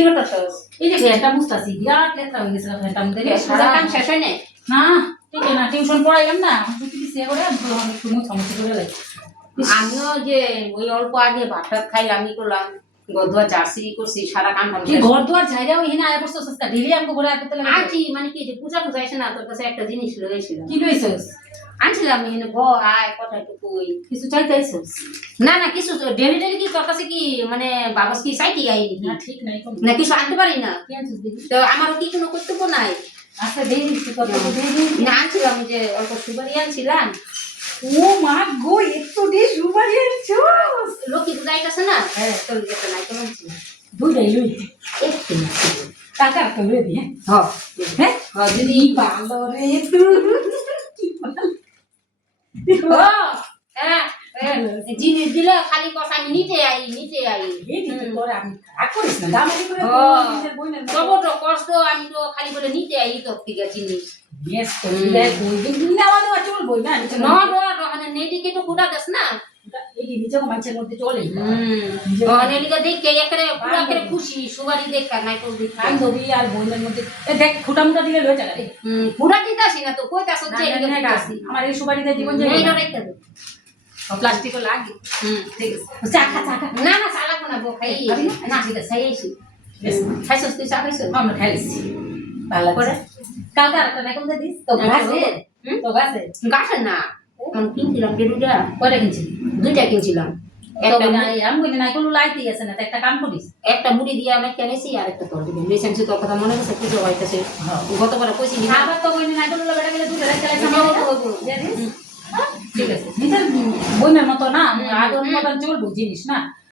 কি করতেছস? এই যে ঘেরটা মুছতাছি, বিরাট লেত্রা হয়ে গেছে ঘেরটার মধ্যে। সারা কাম শেষ হয় নাই? না, ঠিক না, টিউশন পড়াইলাম না, ছুটি দিছে করে একটু মুছামুছি করে লাই। আমিও যে ওই অল্প আগে ভাত টাত খাইলাম, ই করলাম, গদুয়া জার্সি করছি, সারা কাম কি ঘর দুয়ার ঝাইরাও এখানে আয়া পড়ছস আজকে, ডেইলি আমগো ঘরে আয়া পড়তে লাগে। আনছি মানে কি যে পূজা পূজা এসে না, তোর কাছে একটা জিনিস লইছিলাম। কি লইছস? আনছিলাম এখানে আয় কথাটুকু কিছু চাইতেছস? না না কিছু ডেলি ডেলি কি তোর কাছে কি মানে বাবাস কি চাইতে আই না ঠিক নাই কোন। না কিছু আনতে পারি না, কি আনছস দেখি? তো আমারও কি কোনো কর্তব্য নাই? আচ্ছা দেই দিছি, কত দেই দিই। না আনছিলাম যে অল্প সুপারি আনছিলাম। ও মা গো, এত ডে সুপারি আনছস? লক্ষ্মী পূজা আইতাছে না, তোর একটা নাই তো আনছিলাম দুইটাই লই। একটু না টাকা তো লই দি। হ্যাঁ হ্যাঁ হ্যাঁ যদি ভালো রে তুই। ও হ্যাঁ জিনিস দিলে খালি কথা আমি নিতে আই এই দিকে তোরে আমি রাগ করিস না, দামাদি করে ও নিজের বইনের মতো। তবু তো কষ্ট, আমি তো খালি করে নিতে আই তোর থেকে জিনিস। বেশ তো দেখ ওই দিন না আমাদের চল বই না নিচে না না মানে নেডিকে তো কুড়া দেস না। এই নিচে মানুষের মধ্যে চলে। নেডিকে দেখে একেবারে পুরা করে খুশি, সুবারি দেখা নাই তো খাই দবি আর বইনের মধ্যে এ দেখ ফুটা মুটা দিলে লয়ে যাবে। পুরা দিতাছি না তো কইতাছ যে এদিকে দিতাছি। আমার এই সুপারিতে জীবন যে এইটা রেখে দে, প্লাস্টিক লাগে। ঠিক আছে। চাকা চাকা না না সালা কোনা বো খাই না ঠিক আছে খাইছি। খাইছস তুই চা খাইছস? আমরা খাইছি ভালো করে। কালকে আরেকটা না কোন দিস তো গাছে তো গাছে গাছে না আমি কিনছিলাম দুইটা, কয়টা কিনছি? দুইটা কিনছিলাম। একটা একটা নাই আমি কইনি না কোন লাইতেই আছে না, তো একটা কাম করিস। একটা মুড়ি দিয়ে আমি কিনেছি আর একটা তোর দিবেন লেসেন্সি তোর কথা মনে আছে পুজো হইতাছে গতবার কইছি না আবার তো কইনি না কোন বেটা গেলে দুটো রাখতে লাগছে হ্যাঁ, আমার হ্যাঁ, দিয়ে দিস। ঠিক আছে নিজের বইনের মতো না, আদর মতন চলবো জিনিস না।